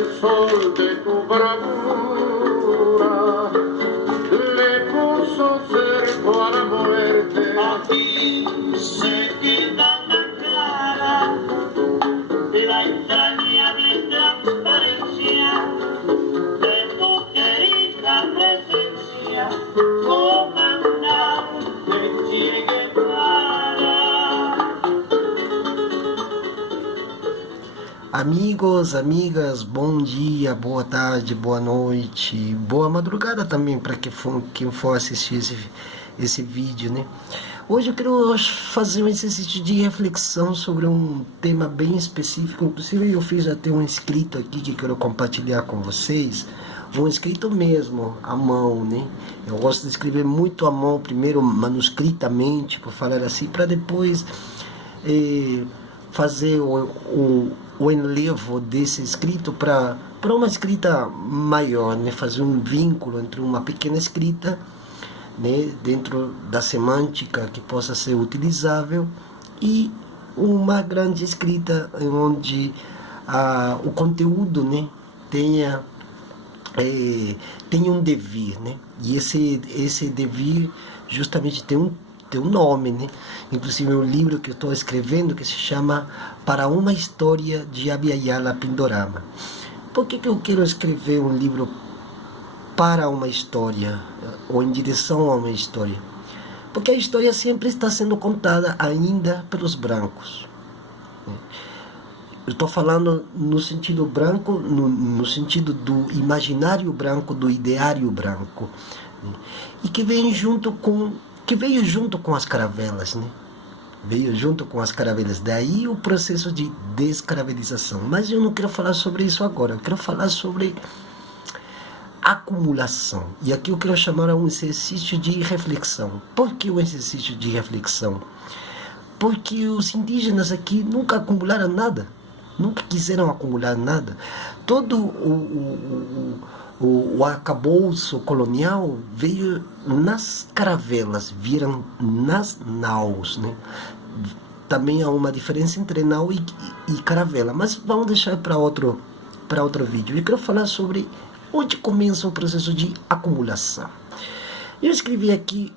el sol de tu bravura le puso cerco a la muerte. Aquí se queda la clara la entrañable transparencia de tu querida presencia, comandante Che Guevara. Amigos, amigas, bom dia, boa tarde, boa noite, boa madrugada também para quem for assistir esse vídeo, né? Hoje eu quero fazer um exercício de reflexão sobre um tema bem específico. Inclusive eu fiz até um escrito aqui que quero compartilhar com vocês. Um escrito mesmo, à mão, né? Eu gosto de escrever muito à mão, primeiro manuscritamente, por falar assim, para depois fazer o enlevo desse escrito para uma escrita maior, né? Fazer um vínculo entre uma pequena escrita, né, dentro da semântica que possa ser utilizável, e uma grande escrita onde o conteúdo, né, tenha um devir, né? E esse devir justamente tem um nome, né? Inclusive um livro que eu estou escrevendo que se chama Para uma História de Abiyala Pindorama. Por que eu quero escrever um livro para uma história, ou em direção a uma história? Porque a história sempre está sendo contada ainda pelos brancos. Eu estou falando no sentido branco, no sentido do imaginário branco, do ideário branco, e que veio junto com as caravelas, né? Veio junto com as caravelas, daí o processo de descaravelização. Mas eu não quero falar sobre isso agora, eu quero falar sobre acumulação. E aqui eu quero chamar a um exercício de reflexão. Por que o exercício de reflexão? Porque os indígenas aqui nunca acumularam nada, nunca quiseram acumular nada. Todo o arcabouço colonial veio nas caravelas, vieram nas naus, né? Também há uma diferença entre nau e caravela, mas vamos deixar para outro vídeo. Eu quero falar sobre onde começa o processo de acumulação. Eu escrevi aqui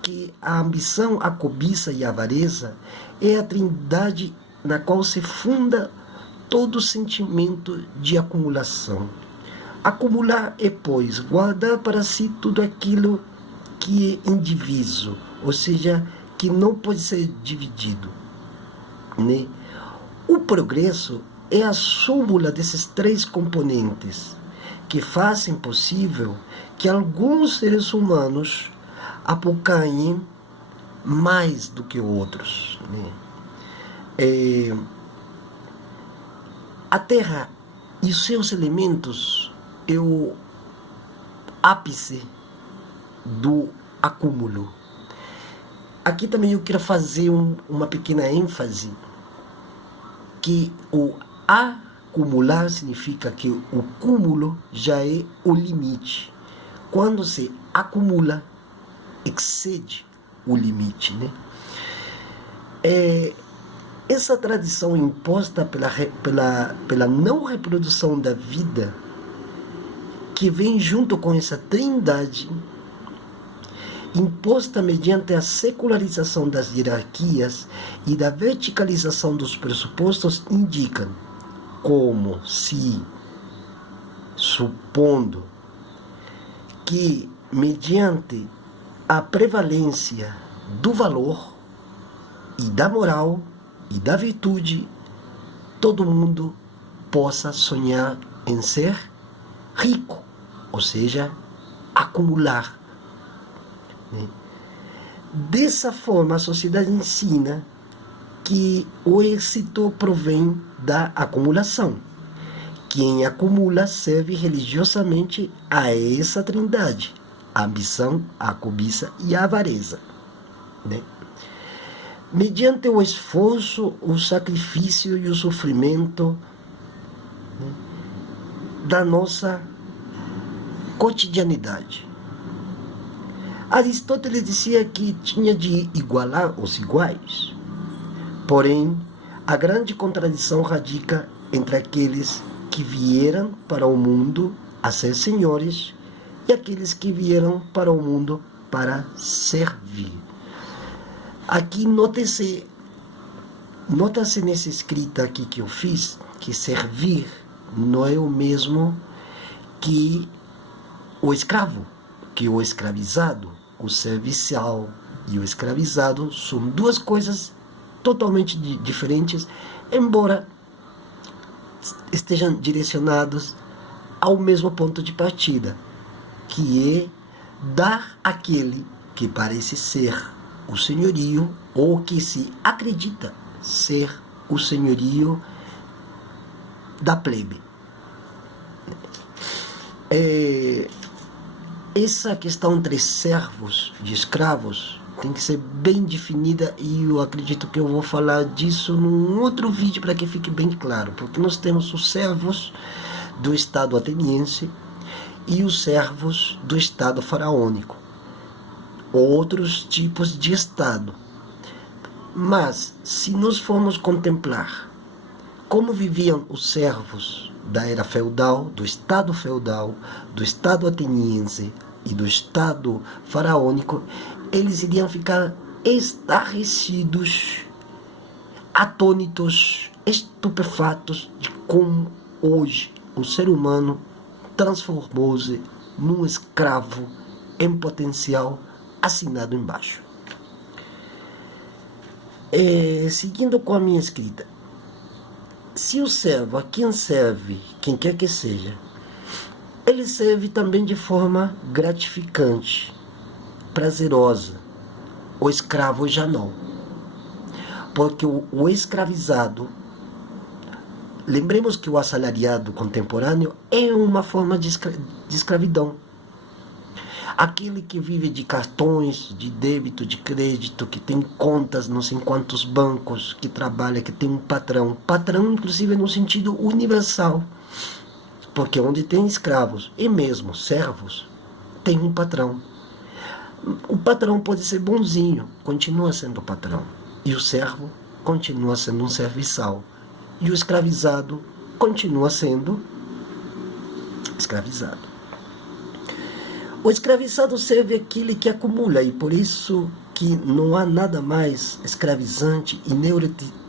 que a ambição, a cobiça e a avareza é a trindade na qual se funda todo sentimento de acumulação. Acumular é, pois, guardar para si tudo aquilo que é indiviso, ou seja, que não pode ser dividido, né? O progresso é a súmula desses três componentes que fazem possível que alguns seres humanos abocanhem mais do que outros, né? A Terra e os seus elementos é o ápice do acúmulo. Aqui também eu quero fazer uma pequena ênfase, que o acumular significa que o cúmulo já é o limite. Quando se acumula, excede o limite, né? Essa tradição imposta pela não reprodução da vida, que vem junto com essa trindade, imposta mediante a secularização das hierarquias e da verticalização dos pressupostos, indicam como se, supondo que, mediante a prevalência do valor e da moral e da virtude, todo mundo possa sonhar em ser rico, ou seja, acumular. Dessa forma, a sociedade ensina que o êxito provém da acumulação. Quem acumula serve religiosamente a essa trindade: a ambição, a cobiça e a avareza, né? Mediante o esforço, o sacrifício e o sofrimento, né, da nossa cotidianidade. Aristóteles dizia que tinha de igualar os iguais. Porém, a grande contradição radica entre aqueles que vieram para o mundo a ser senhores e aqueles que vieram para o mundo para servir. Aqui nota-se nessa escrita aqui que eu fiz, que servir não é o mesmo que o escravo, que o escravizado. O servicial e o escravizado são duas coisas totalmente diferentes, embora estejam direcionados ao mesmo ponto de partida, que é dar àquele que parece ser o senhorio ou que se acredita ser o senhorio da plebe. Essa questão entre servos e escravos tem que ser bem definida e eu acredito que eu vou falar disso num outro vídeo para que fique bem claro, porque nós temos os servos do Estado ateniense e os servos do Estado faraônico, outros tipos de Estado. Mas, se nós formos contemplar como viviam os servos da era feudal, do Estado ateniense e do Estado faraônico, eles iriam ficar estarrecidos, atônitos, estupefatos de como hoje o ser humano transformou-se num escravo em potencial assinado embaixo. Seguindo com a minha escrita, se o servo, a quem serve, quem quer que seja, ele serve também de forma gratificante, prazerosa. O escravo já não. Porque o escravizado, lembremos que o assalariado contemporâneo é uma forma de escravidão. Aquele que vive de cartões, de débito, de crédito, que tem contas não sei quantos bancos, que trabalha, que tem um patrão. Patrão, inclusive, no sentido universal. Porque onde tem escravos e mesmo servos, tem um patrão. O patrão pode ser bonzinho, continua sendo patrão. E o servo continua sendo um serviçal. E o escravizado continua sendo escravizado. O escravizado serve aquele que acumula, e por isso que não há nada mais escravizante e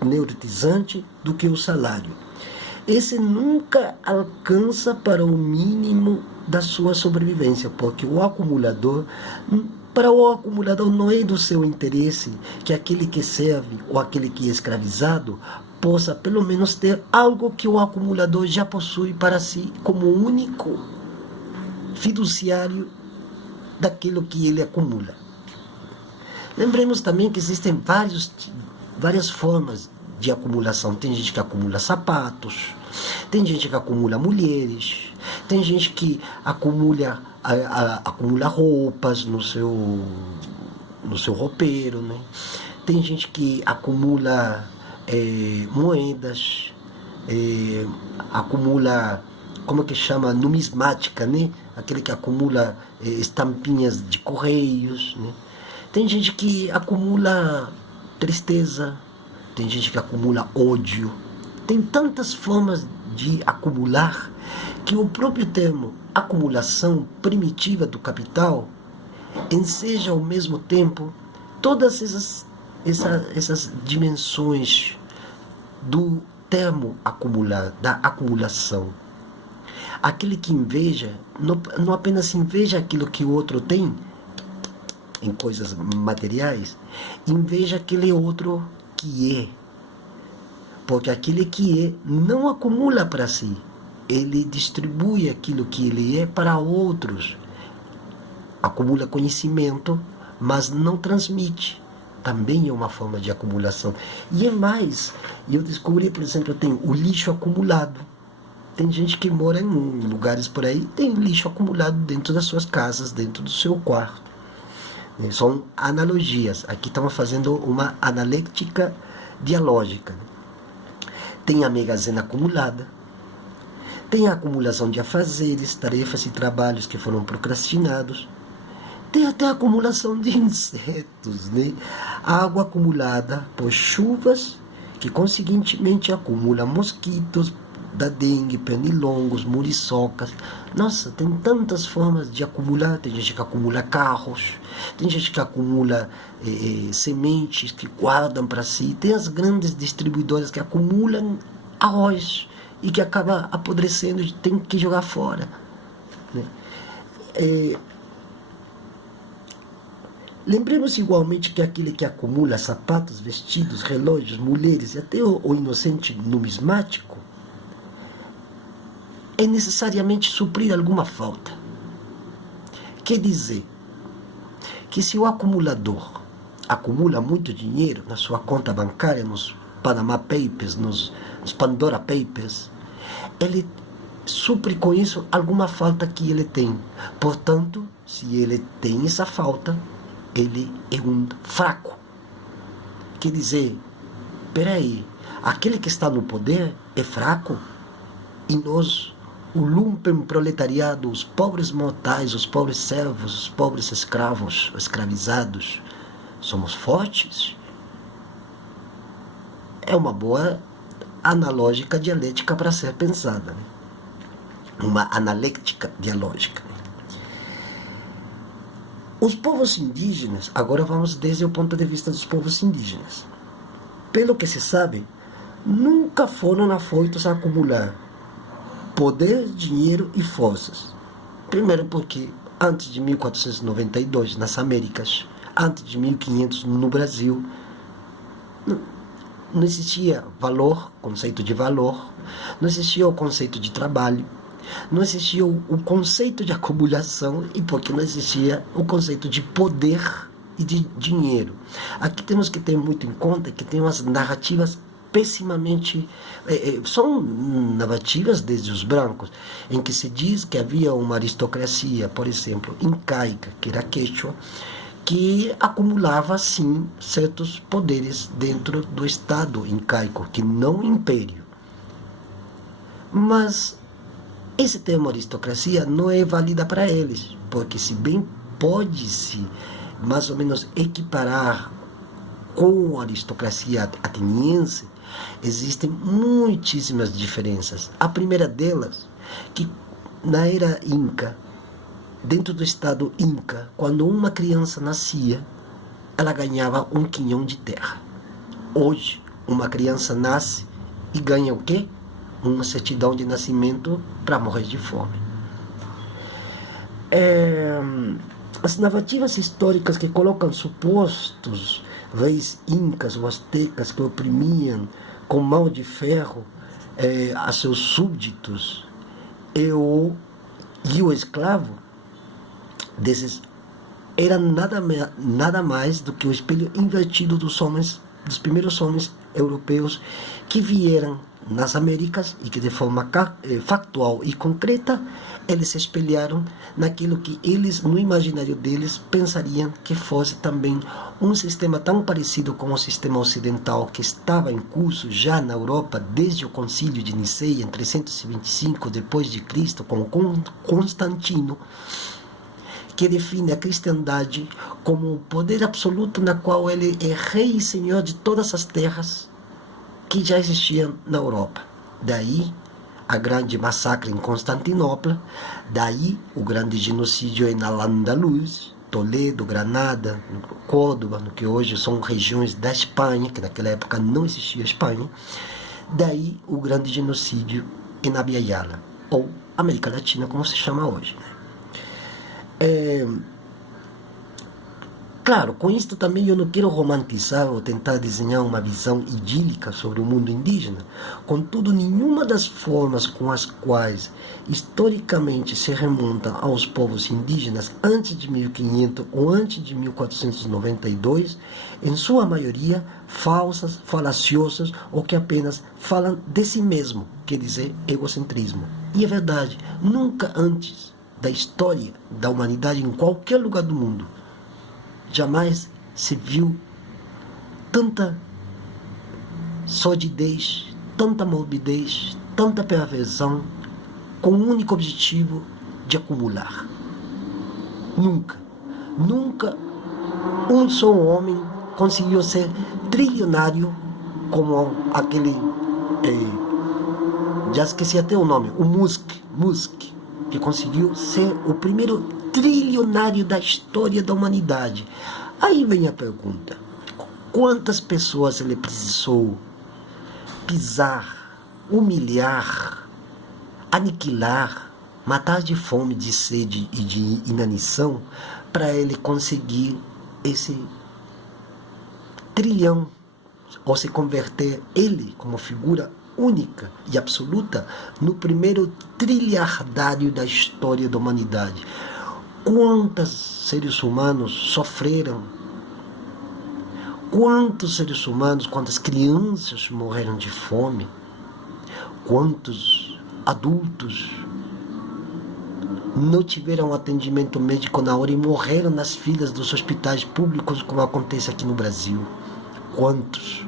neurotizante do que o salário. Esse nunca alcança para o mínimo da sua sobrevivência, porque para o acumulador não é do seu interesse que aquele que serve ou aquele que é escravizado possa pelo menos ter algo que o acumulador já possui para si como único fiduciário daquilo que ele acumula. Lembremos também que existem várias formas de acumulação. Tem gente que acumula sapatos, tem gente que acumula mulheres, tem gente que acumula roupas no seu roupeiro, né? Tem gente que acumula moedas, acumula, como que chama, numismática, né? Aquele que acumula estampinhas de correios, né? Tem gente que acumula tristeza, tem gente que acumula ódio. Tem tantas formas de acumular que o próprio termo acumulação primitiva do capital enseja ao mesmo tempo todas essas dimensões do termo acumular, da acumulação. Aquele que inveja, não apenas inveja aquilo que o outro tem, em coisas materiais, inveja aquele outro que é. Porque aquele que é não acumula para si, ele distribui aquilo que ele é para outros. Acumula conhecimento, mas não transmite. Também é uma forma de acumulação. E é mais, eu descobri, por exemplo, eu tenho o lixo acumulado. Tem gente que mora em lugares por aí, tem lixo acumulado dentro das suas casas, dentro do seu quarto. São analogias. Aqui estamos fazendo uma analética dialógica. Tem a megazena acumulada. Tem a acumulação de afazeres, tarefas e trabalhos que foram procrastinados. Tem até a acumulação de insetos, né? Água acumulada por chuvas, que consequentemente acumula mosquitos, da dengue, pernilongos, muriçocas. Nossa, tem tantas formas de acumular. Tem gente que acumula carros, tem gente que acumula sementes que guardam para si. Tem as grandes distribuidoras que acumulam arroz e que acaba apodrecendo e tem que jogar fora, né? Lembremos igualmente que aquele que acumula sapatos, vestidos, relógios, mulheres e até o inocente numismático é necessariamente suprir alguma falta. Quer dizer que se o acumulador acumula muito dinheiro na sua conta bancária, nos Panama Papers, nos Pandora Papers, ele supre com isso alguma falta que ele tem. Portanto, se ele tem essa falta, ele é um fraco. Quer dizer, peraí, aquele que está no poder é fraco e nós, o lumpen proletariado, os pobres mortais, os pobres servos, os pobres escravos, escravizados, somos fortes? É uma boa analógica dialética para ser pensada, né? Uma analética dialógica, né? Os povos indígenas, agora vamos desde o ponto de vista dos povos indígenas, pelo que se sabe, nunca foram afoitos a acumular poder, dinheiro e forças. Primeiro porque antes de 1492 nas Américas, antes de 1500 no Brasil, não existia valor, conceito de valor, não existia o conceito de trabalho, não existia o conceito de acumulação e porque não existia o conceito de poder e de dinheiro. Aqui temos que ter muito em conta que tem umas narrativas pessimamente, são narrativas desde os brancos, em que se diz que havia uma aristocracia, por exemplo, incaica, que era quechua, que acumulava, sim, certos poderes dentro do Estado incaico, que não império. Mas esse termo aristocracia não é válida para eles, porque se bem pode-se mais ou menos equiparar com a aristocracia ateniense, existem muitíssimas diferenças. A primeira delas, que na era Inca, dentro do Estado Inca, quando uma criança nascia, ela ganhava um quinhão de terra. Hoje, uma criança nasce e ganha o quê? Uma certidão de nascimento para morrer de fome. As narrativas históricas que colocam supostos reis incas ou astecas que oprimiam com mão de ferro a seus súbditos e o escravo desses era nada mais do que o espelho invertido dos primeiros homens europeus que vieram nas Américas e que de forma factual e concreta eles se espelharam naquilo que eles, no imaginário deles, pensariam que fosse também um sistema tão parecido com o sistema ocidental que estava em curso já na Europa desde o Concílio de Niceia em 325 depois de Cristo com Constantino, que define a cristandade como o poder absoluto na qual ele é rei e senhor de todas as terras que já existiam na Europa. Daí a grande massacre em Constantinopla, daí o grande genocídio em Al-Andalus, Toledo, Granada, Córdoba, no que hoje são regiões da Espanha, que naquela época não existia Espanha, daí o grande genocídio em Abya Yala, ou América Latina, como se chama hoje, né? Claro, com isto também eu não quero romantizar ou tentar desenhar uma visão idílica sobre o mundo indígena. Contudo, nenhuma das formas com as quais historicamente se remontam aos povos indígenas antes de 1500 ou antes de 1492, em sua maioria falsas, falaciosas ou que apenas falam de si mesmo, quer dizer, egocentrismo. E é verdade, nunca antes da história da humanidade em qualquer lugar do mundo jamais se viu tanta sordidez, tanta morbidez, tanta perversão com o único objetivo de acumular. Nunca um só homem conseguiu ser trilionário como aquele já esqueci até o nome, o Musk, que conseguiu ser o primeiro trilionário da história da humanidade. Aí vem a pergunta: quantas pessoas ele precisou pisar, humilhar, aniquilar, matar de fome, de sede e de inanição para ele conseguir esse trilhão, ou se converter ele como figura única e absoluta no primeiro trilhardário da história da humanidade? Quantos seres humanos sofreram? Quantos seres humanos, quantas crianças morreram de fome? Quantos adultos não tiveram atendimento médico na hora e morreram nas filas dos hospitais públicos, como acontece aqui no Brasil? Quantos?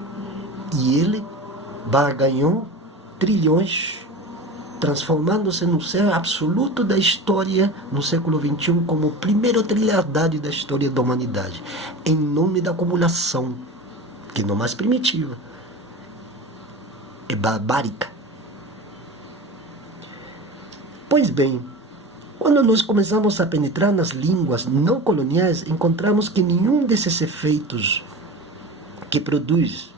E ele barganhou trilhões, transformando-se no ser absoluto da história no século XXI como o primeiro trilhardário da história da humanidade, em nome da acumulação, que não é mais primitiva, é barbárica. Pois bem, quando nós começamos a penetrar nas línguas não coloniais, encontramos que nenhum desses efeitos que produz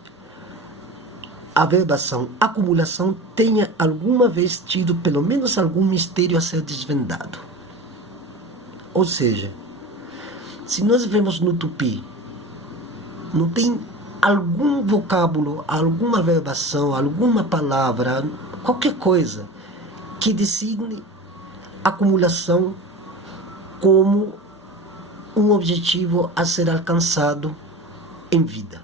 a verbação, acumulação, tenha alguma vez tido pelo menos algum mistério a ser desvendado. Ou seja, se nós vemos no tupi, não tem algum vocábulo, alguma verbação, alguma palavra, qualquer coisa que designe acumulação como um objetivo a ser alcançado em vida.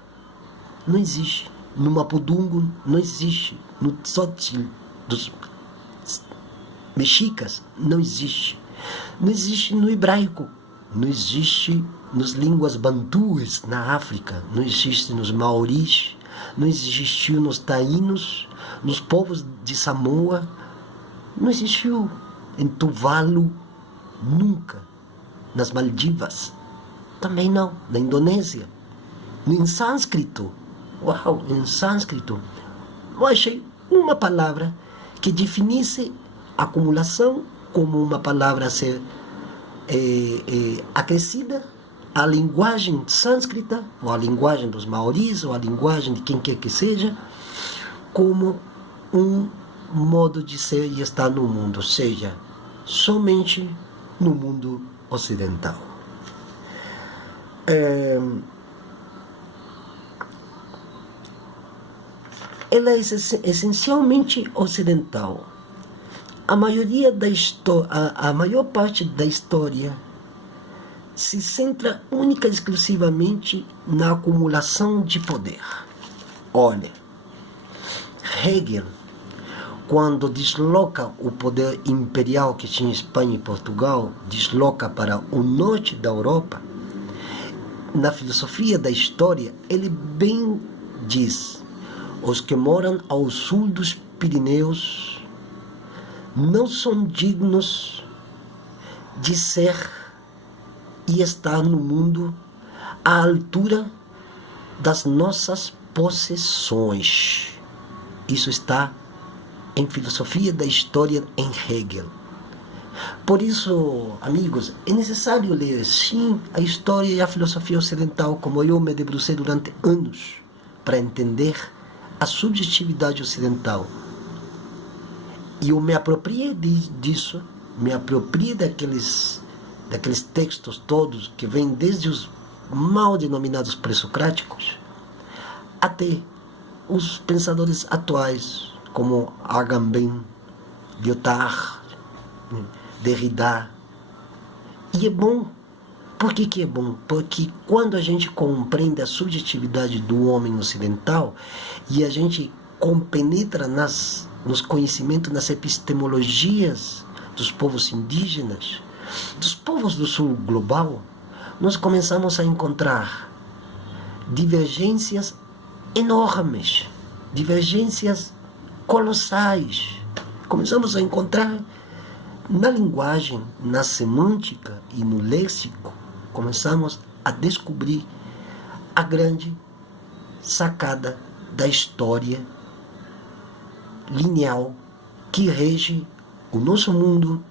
Não existe. No Mapudungun não existe. No Tzotzil dos mexicas não existe. Não existe no hebraico. Não existe nas línguas bantues na África. Não existe nos maoris. Não existiu nos taínos, nos povos de Samoa. Não existiu em Tuvalu, nunca. Nas Maldivas, também não. Na Indonésia, em sânscrito. Uau, em sânscrito. Eu achei uma palavra que definisse acumulação como uma palavra a ser acrescida à linguagem sânscrita, ou à linguagem dos maoris, ou à linguagem de quem quer que seja, como um modo de ser e estar no mundo, ou seja, somente no mundo ocidental. Ela é essencialmente ocidental. A maior parte da história se centra única e exclusivamente na acumulação de poder. Olha, Hegel, quando desloca o poder imperial que tinha Espanha e Portugal, desloca para o norte da Europa, na filosofia da história, ele bem diz: os que moram ao sul dos Pirineus não são dignos de ser e estar no mundo à altura das nossas possessões. Isso está em filosofia da história em Hegel. Por isso, amigos, é necessário ler, sim, a história e a filosofia ocidental, como eu me debrucei durante anos, para entender a subjetividade ocidental. E eu me apropriei disso, me apropriei daqueles textos todos que vêm desde os mal denominados pré-socráticos até os pensadores atuais, como Agamben, Lyotard, Derrida. E é bom. Por que é bom? Porque quando a gente compreende a subjetividade do homem ocidental e a gente compenetra nos conhecimentos, nas epistemologias dos povos indígenas, dos povos do sul global, nós começamos a encontrar divergências enormes, divergências colossais. Começamos a encontrar na linguagem, na semântica e no léxico, começamos a descobrir a grande sacada da história lineal que rege o nosso mundo,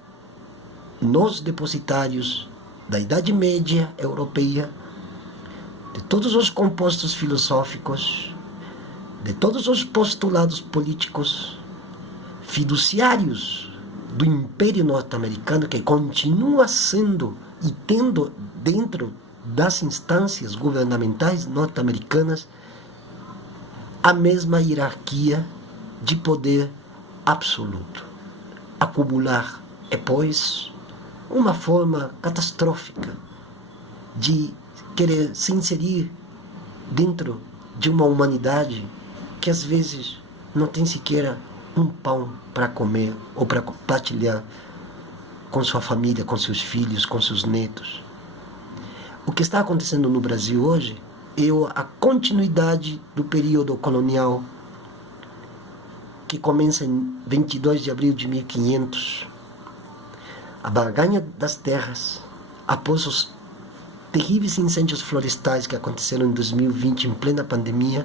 nós depositários da Idade Média europeia, de todos os compostos filosóficos, de todos os postulados políticos, fiduciários do Império Norte-Americano, que continua sendo e tendo dentro das instâncias governamentais norte-americanas a mesma hierarquia de poder absoluto. Acumular é, pois, uma forma catastrófica de querer se inserir dentro de uma humanidade que às vezes não tem sequer um pão para comer ou para compartilhar com sua família, com seus filhos, com seus netos. O que está acontecendo no Brasil hoje é a continuidade do período colonial que começa em 22 de abril de 1500. A barganha das terras, após os terríveis incêndios florestais que aconteceram em 2020, em plena pandemia,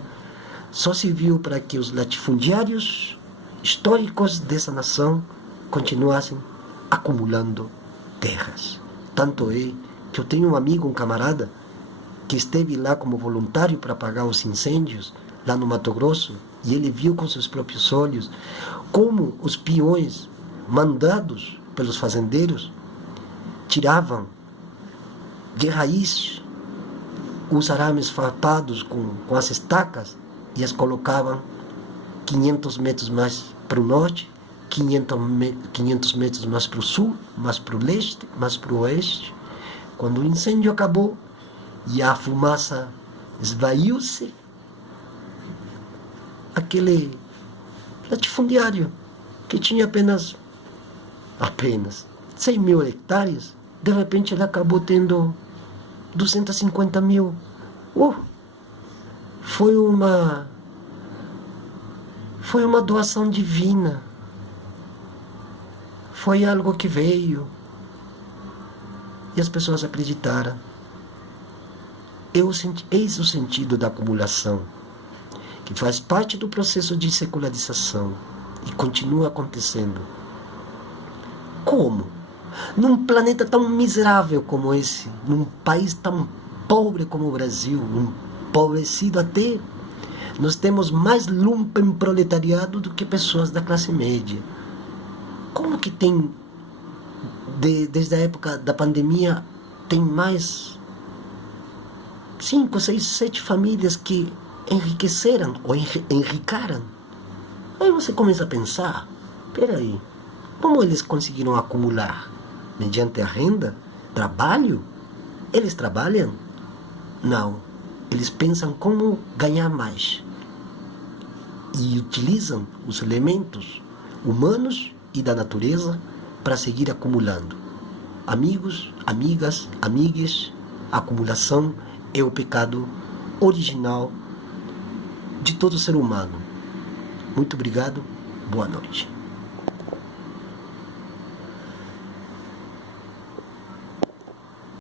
só serviu para que os latifundiários históricos dessa nação continuassem acumulando terras. Tanto é que eu tenho um amigo, um camarada, que esteve lá como voluntário para apagar os incêndios, lá no Mato Grosso, e ele viu com seus próprios olhos como os peões mandados pelos fazendeiros tiravam de raiz os arames farpados com as estacas e as colocavam 500 metros mais para o norte, 500 metros mais para o sul, mais para o leste, mais para o oeste. Quando o incêndio acabou e a fumaça esvaiu-se, aquele latifundiário que tinha apenas 100 mil hectares, de repente ele acabou tendo 250 mil. Foi uma doação divina. Foi algo que veio e as pessoas acreditaram. Eis o sentido da acumulação, que faz parte do processo de secularização e continua acontecendo. Como? Num planeta tão miserável como esse, num país tão pobre como o Brasil, empobrecido até, nós temos mais lumpen proletariado do que pessoas da classe média. Como que tem, desde a época da pandemia, tem mais 5, 6, 7 famílias que enriqueceram ou enricaram? Aí você começa a pensar, peraí, como eles conseguiram acumular? Mediante a renda? Trabalho? Eles trabalham? Não. Eles pensam como ganhar mais. E utilizam os elementos humanos e da natureza para seguir acumulando. Amigos, amigas, amigues, a acumulação é o pecado original de todo ser humano. Muito obrigado, boa noite.